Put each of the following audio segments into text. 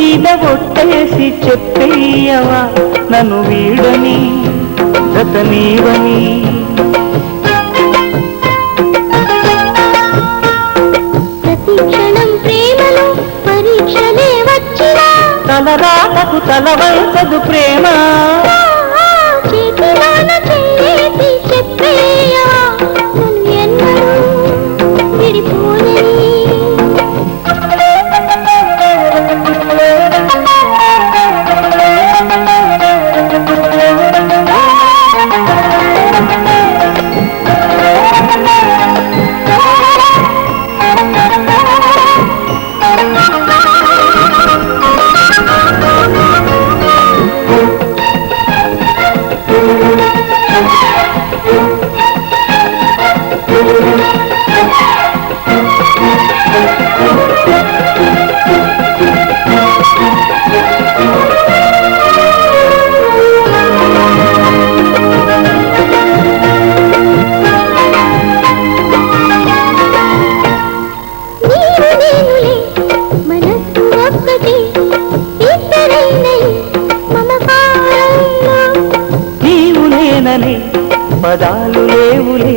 మీద ఒట్టేసి చెప్పేయవా నన్ను వీడని జత నీవని. ప్రతి క్షణం ప్రేమలో పరీక్షలే వచ్చినా తలరాతకు తల వంచదు ప్రేమ. చేతిలోన చేసి చెప్పేయవా నన్ను ఎన్నడూ విడిపోనని. పదాలు లేవులే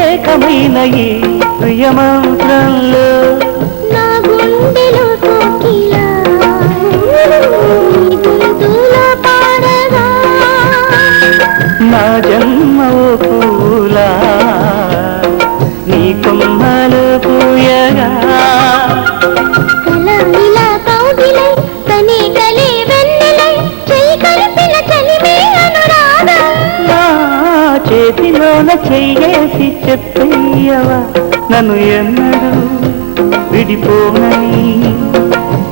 ఏకమైన ఈ ప్రియమంత్రంలో. నా గుండెలో కోకిలా గొంతులో పాడగా నా జన్మ పూలా నీ కొమ్మలు పూయగా. కలమిలా కౌగిలై కనే కలే వెన్నెలై చెయ్యి కలిపిన చలిమే అనురాగం. చేతిలోన చెయ్యేసి చెప్పేయవా నన్ను ఎన్నడూ విడిపోనని.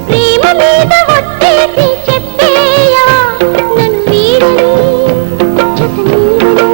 ప్రేమ మీద ఒట్టేసి చెప్పేయవా నన్ను వీడని జత నీవని.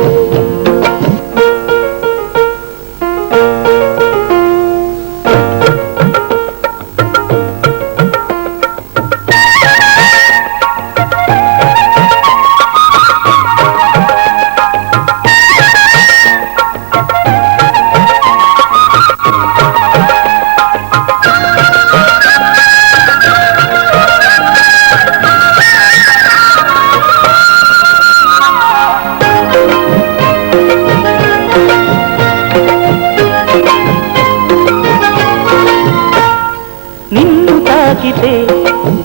నిన్ను తాకితే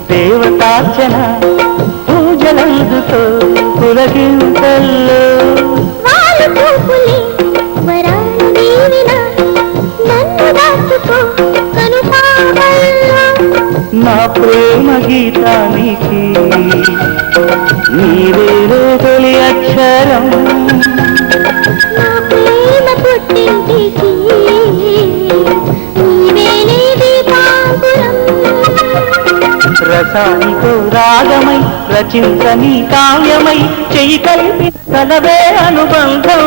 దేవతార్చన పూజలందుతో పులకింతల్లో. వాళ్ళు పూపులే వరాలు నీవినా నన్ను దాచుకో కనుపాపల్లో. నా ప్రేమ గీతానికి నీవేరే తొలి అక్షరం. నా ప్రేమ పుట్టింటికి నీవేనే దీపాంకురం. రసానికో రాగమై రచించని కావ్యమై చెయ్యి కలిపి కలవే అనుబంధం.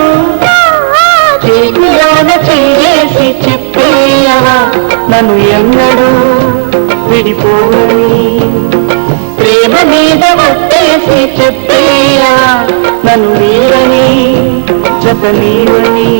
చేతిలోన చెయ్యేసి చెప్పేయవా నన్ను ఎన్నడూ విడిపోవని. ప్రేమ మీద ఒట్టేసి చెప్పేయా నన్ను వీడని జత నీవని.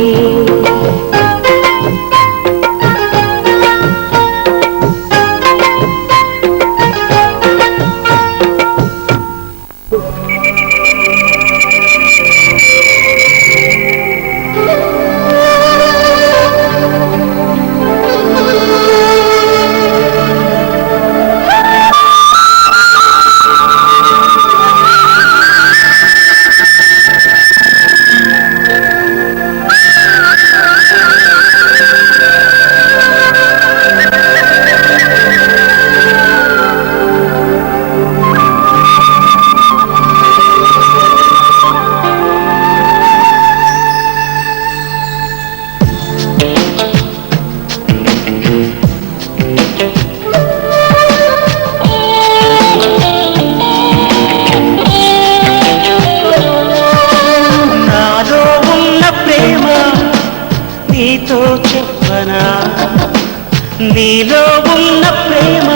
నీలో ఉన్న ప్రేమ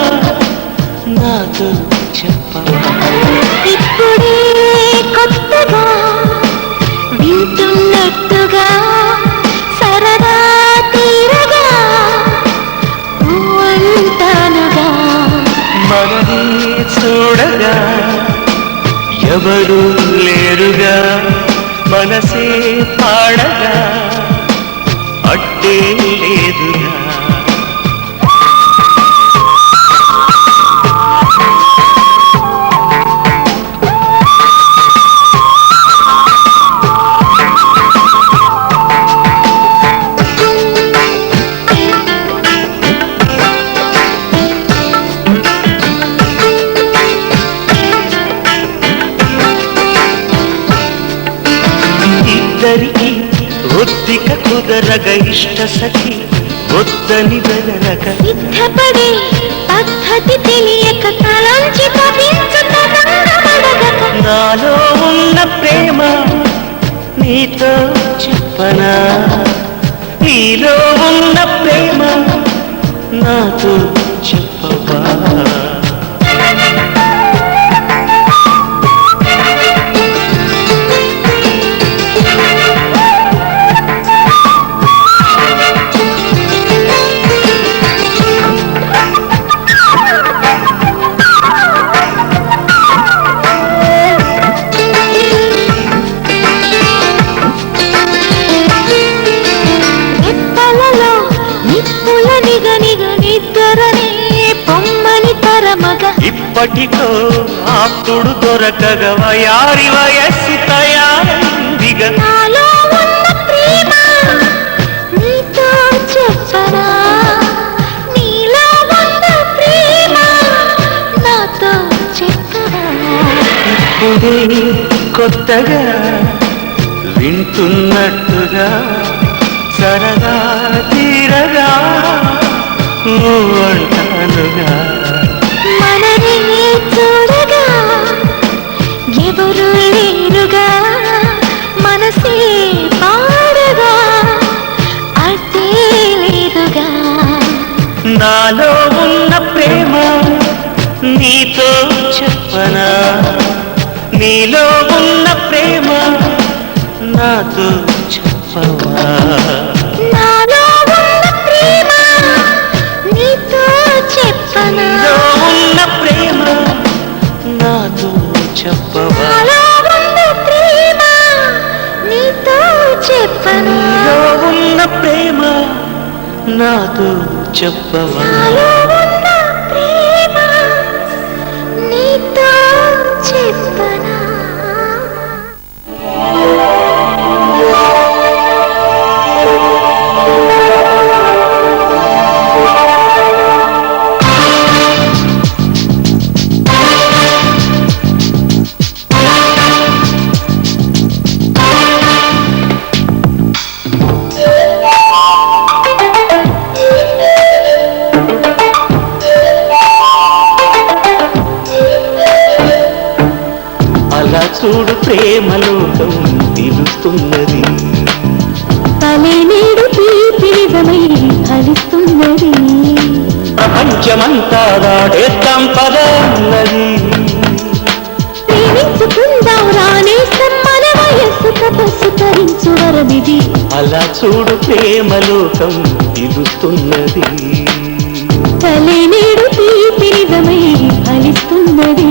నాతో చెప్పవా? ఇప్పుడే కొత్తగా వింటున్నట్టుగా సరదా తీరగా అంటానుగా మనది చూడగా ఎవరు లేరుగా మనసే పాడగా అడ్డే లేదుగా ఇద్దరికి ఒత్తిక కుదరగ ఇష్ట సఖి వద్దని వెదరగ సిద్ధపడే పద్ధతి తెలియక తలంచి తపించుతడగక నాలో ఉన్న ప్రేమ నీతో చెప్పనా నీలో ఉన్న ప్రేమ నాతో చెప్పవా ఇప్పటికో ఆప్తుడు దొరకగా వయారి వయస్సు తయారైందిగ నాలో ఉన్న ప్రేమ నీతో చెప్పనా నీలో ఉన్న ప్రేమ నాతో చెప్పనా ఇప్పుడే కొత్తగా వింటున్నట్టుగా సరదా తీరగా అంటానుగా మననే చూడగా ఎవరు లేరుగా మనసే పాడగా అడ్డే లేదుగా నాలో ఉన్న ప్రేమ నీతో చెప్పనా నీలో ఉన్న ప్రేమ నాతో చెప్పవా నాలో ఉన్న ప్రేమ నీతో చెప్పనా నీలో ఉన్న ప్రేమ నాతో చెప్పవా నాలో ఉన్న ప్రేమ నీతో చెప్పనా నీలో ఉన్న ప్రేమ నాతో చెప్పవా నాలో ఉన్న ప్రేమ నీతో చెప్పనా అలా చూడు ప్రేమలోకం తెలుస్తున్నది తలే నేడు తీపిదమై ఫలిస్తున్నది ప్రపంచమంతా దాడేద్దాం పదన్నది ప్రేమించుకుందాం రానేస్తాం మన వయస్సు తపస్సు తరించు వరమిది అలా చూడు ప్రేమలోకం తెలుస్తున్నది తలే నేడు తీపిదమై ఫలిస్తున్నది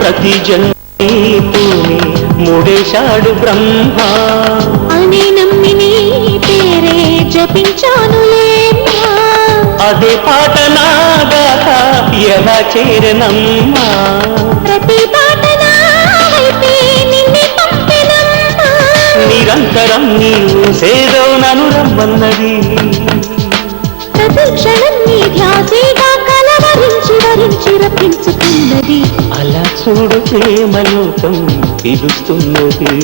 ప్రతి జన్మని ముడేశాడు బ్రహ్మ అని నమ్మి నీ పేరే జపించానులే అదే పాట నాగాక ఎలా చేరనమ్మా ప్రతి పాట నా వైపే నిన్నే పంపెనమ్మా నిరంతరం నీవు సేదో నను రమ్మన్నది క్షణం నీ ధ్యాసేగా కలవరించి వరించి రప్పించుతున్నది. అలా చూడు ప్రేమలోకం పిలుస్తున్నది.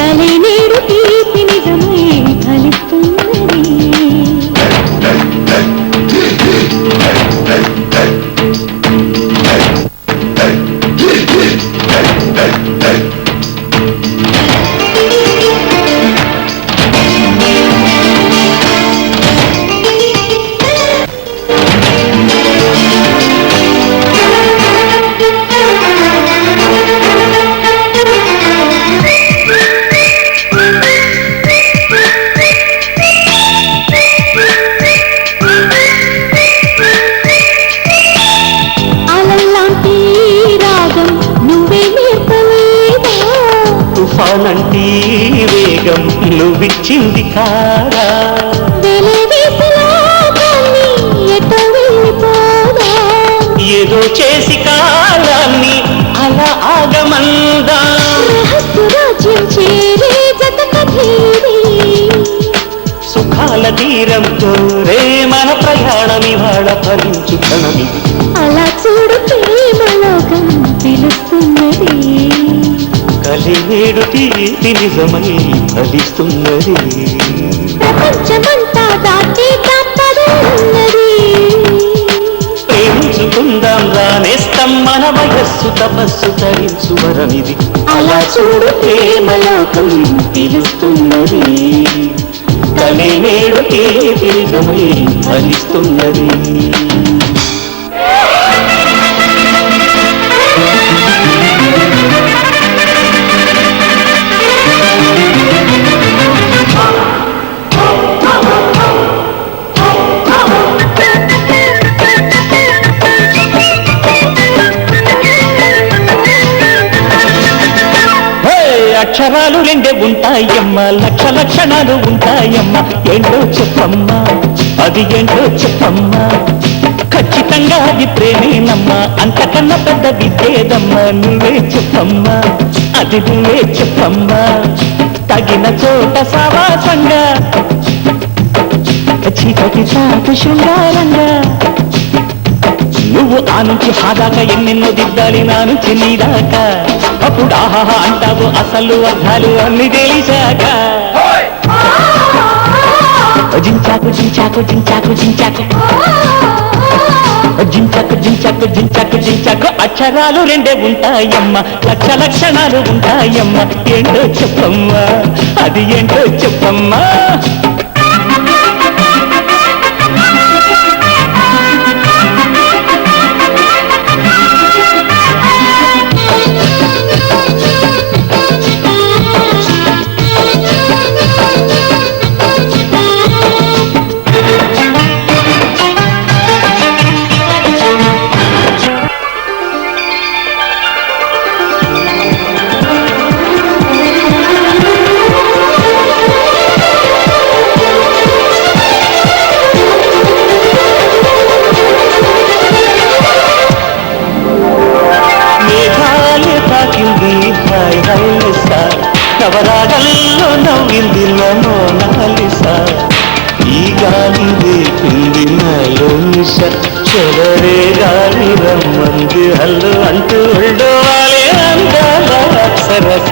కలే నేడు తీపి నిజమై ఫలిస్తున్నది. తుఫానంటి వేగం నువ్విచ్చింది కారా, ఏదో చేసి కాలాన్ని అలా ఆగమందా. సుఖాల తీరంతో రే మన ప్రయాణం ఇవాళ ఫలించు క్షణమిది. అలా చూడు ప్రేమలోకం పిలుస్తున్నది. కలినేడు తీపి నిజమై ఫలిస్తున్నది. ప్రపంచమంతా దాటి తప్పదున్నది. ప్రేమించుకుందాం రానేస్తాం మన వయస్సు తపస్సు తరించు వరమిది. అలా చూడు ప్రేమలోకం పిలుస్తున్నది. కలినేడు తీపి నిజమై ఫలిస్తున్నది. అక్షరాలు రెండే ఉంటాయమ్మా, లక్ష లక్షణాలు ఉంటాయమ్మా. ఏంటో చెప్పమ్మా, అది ఏంటో చెప్పమ్మా. ఖచ్చితంగా అది ప్రేమేనమ్మా, అంతకన్నా పెద్ద విద్యేదమ్మా. నువ్వే చెప్పమ్మా, అది నువ్వే చెప్పమ్మా. తగిన చోట సావాసంగా చీకటి చాటు శృంగారంగా. నువ్వు ఆ నుంచి హాదాకా ఎన్నెన్నో దిద్దాలి నా నుంచి నీదాకా. అప్పుడు ఆహాహా అంటావు అసలు అర్థాలు అన్ని తెలిసాక. జించాకు జించాకు జించాకు జించాకు జించాకు జించాకు జించాకు జించాకు. అక్షరాలు రెండే ఉంటాయమ్మా, లక్ష లక్షణాలు ఉంటాయమ్మా. ఏంటో చెప్పమ్మా, అది ఏంటో చెప్పమ్మా. నవరాగల్లో నవ్వింది మోనాలిసా. ఈ గాలి రేపింది నాలో నిశ. చెవరే గాలి రమ్మంది హల్లు అంటూ ఉండవాలి అందాల అక్షరస.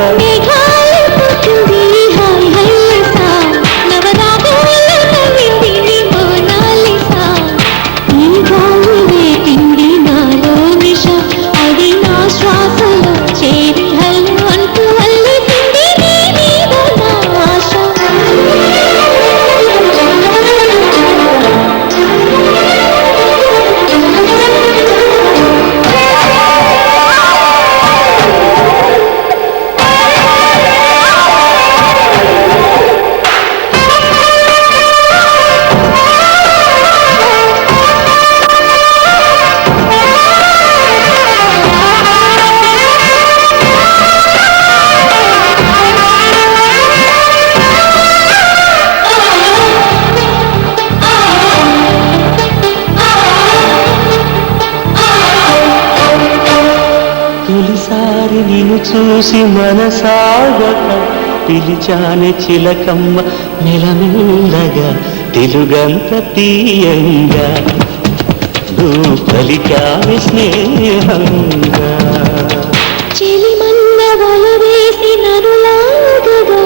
తొలిసారి నిన్ను చూసి మనసాగక పిలిచానే చిలకమ్మ. మెలమెల్లగా తెలుగంత తీయంగా నువ్వు పలికావి స్నేహంగా చెలిమన్న వల వేసి నరులాగగా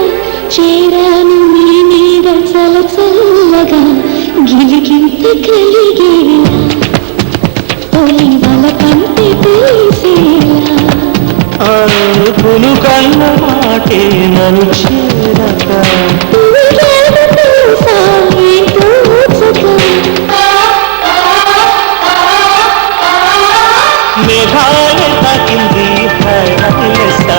చేరాను నీ మీద చలచల్లగా గిలిగింత కలిగేలా తొలి వల కంటే తెలిసేలా అనుకును కన్న మాటే నన్ను చేరక మేఘాల తాకింది హైలెస్సా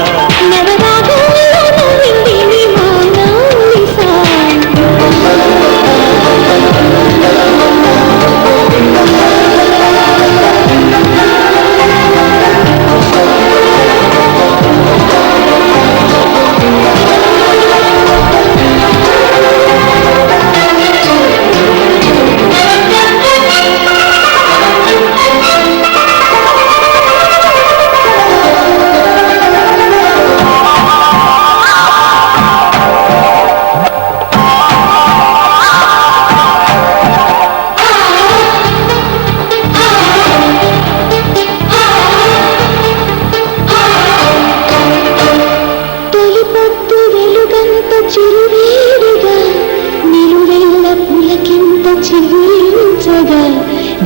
చిగురించగా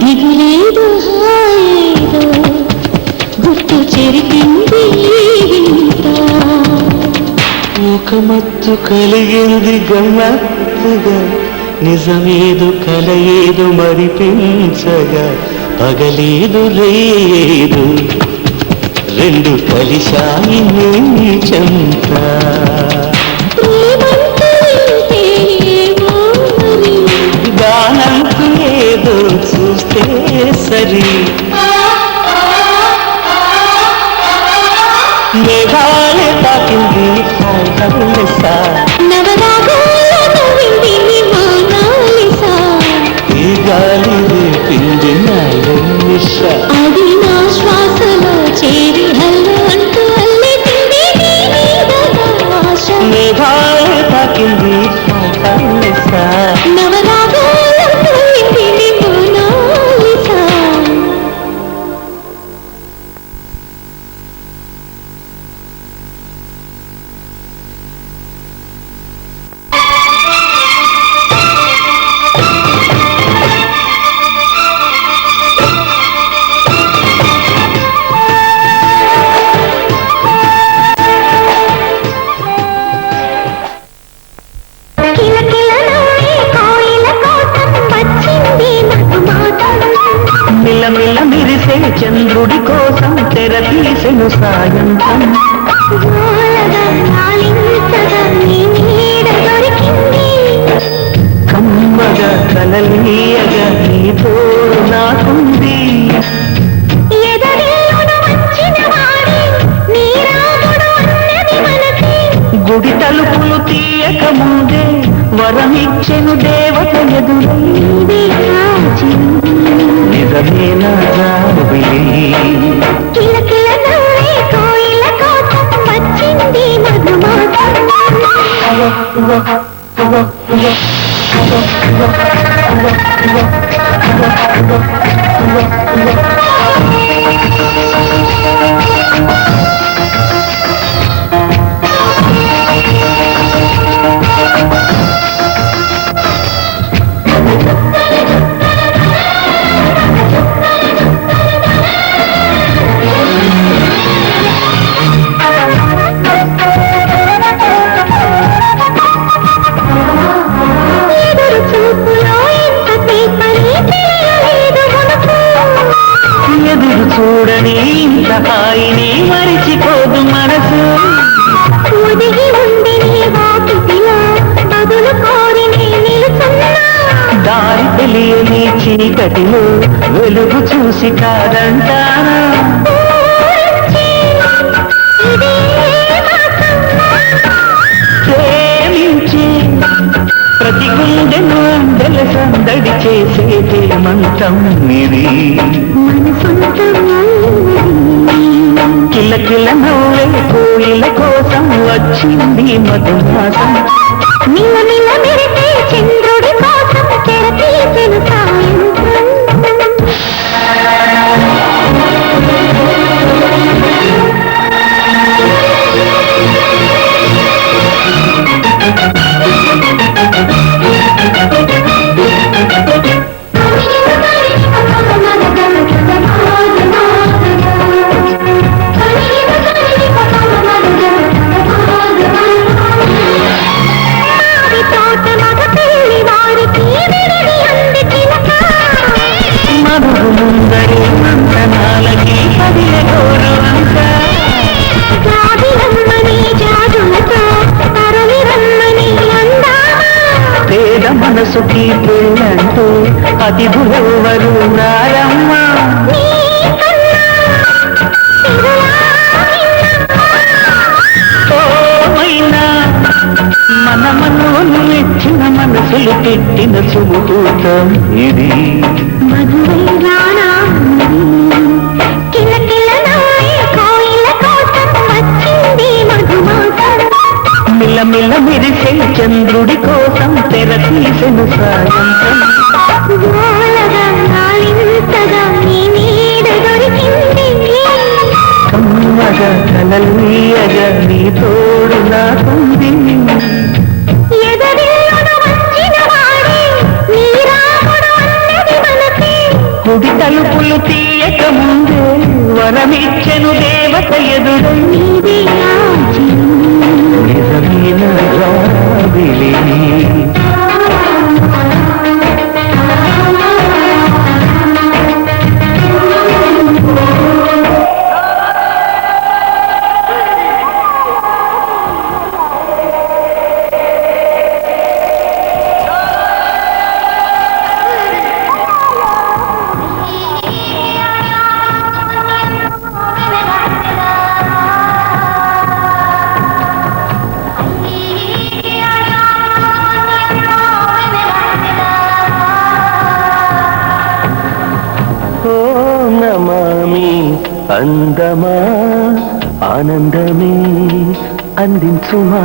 దిగులేదు హాయేదో గుర్తు చెరిపింది ఒక మత్తు కలిగింది గమ్మత్తుగా నిజమేదు కలయేదు మరిపించగా పగలేదు లేదు రెండు కలిశాయి నీ చెంత గానంతు ఏదో చూస్తే సరి మేఘాలే తాకింది హైలెస్సా ఈ గాలి రేపింది నాలో నిశ అది నా శ్వాసలో చేరి హల్లు అంటూ అల్లింది ఆశ మేఘాలే తాకింది హైలెస్సా మిల్లమిల్ల మిరిసే చంద్రుడి కోసం తెర తీసెను సాయంత్రం కమ్మగా కలలీయగా నీ తోడు నాకుంది గుడి తలుపులు తీయక ముందే వరమిచ్చెను దేవత ఎదురై నిజమేనా రాబిలి ఎదురు చూడని ఇంత హాయిని మరిచిపోదు మనసు దారి తెలియని చీకటిలో వెలుగు చూసి కాదంటానా ప్రేమించి ప్రతి గుండెను అందెల సందడి చేసేదే మంత్రం ఇది కిలకిల నవ్వే కోయిల కోసం వచ్చింది మధుమాసం చంద్రుడి కోసం వీచెను సాయంత్రం. మరుగు ముందరి మంతనాలకి పదిల గోరు అంత పేద మనసుకి పెళ్ళంటూ అతిథులెవరు నాయమ్మ. ఓమైనా మన మనోను మెచ్చిన మనసులు పెట్టిన సుముహూర్తం ఇది. మిల్లమిల్ల మెరిసే చంద్రుడి కోసం తెర తీసెను సాయంత్రం. కమ్మగా కలలీయగా నీ తోడు నాకుంది. గుడి తలుపులు తీయక ముందే వరమిచ్చెను దేవత ఎదురై. నిజమైన రావిలి నమామి అందమా ఆనందమే అందించుమా.